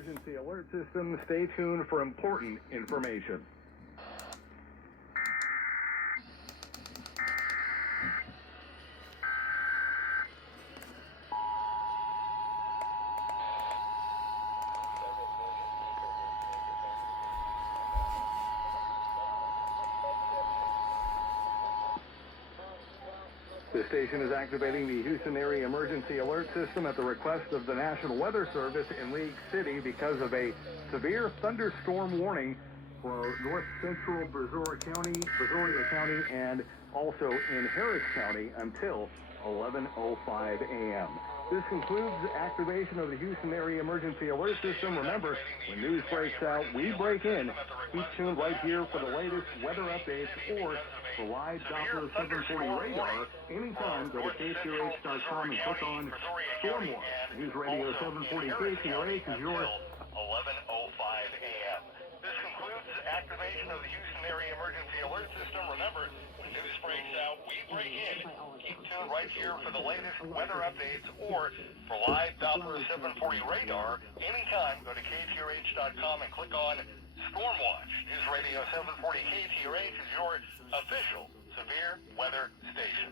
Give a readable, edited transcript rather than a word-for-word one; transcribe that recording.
Emergency Alert System. Stay tuned for important information. The station is activating the Houston Area Emergency Alert System at the request of the National Weather Service in League City because of a severe thunderstorm warning for north central Brazoria County, and also in Harris County until 11:05 a.m. This concludes the activation of the Houston Area Emergency Alert System. Remember, when news breaks out, we break in. Keep tuned right here for the latest weather updates or for live Doppler 740 radar. Anytime, go to KTRH.com and click on Stormwatch. News Radio 740 KTRH is yours. 11:05 a.m. This concludes activation of the Houston Area Emergency Alert System. Remember, when news breaks out, we break in. Keep tuned right here for the latest weather updates or for live Doppler 740 radar. Anytime, go to KTRH.com and click on Stormwatch. News Radio 740 KTRH is your official severe weather station.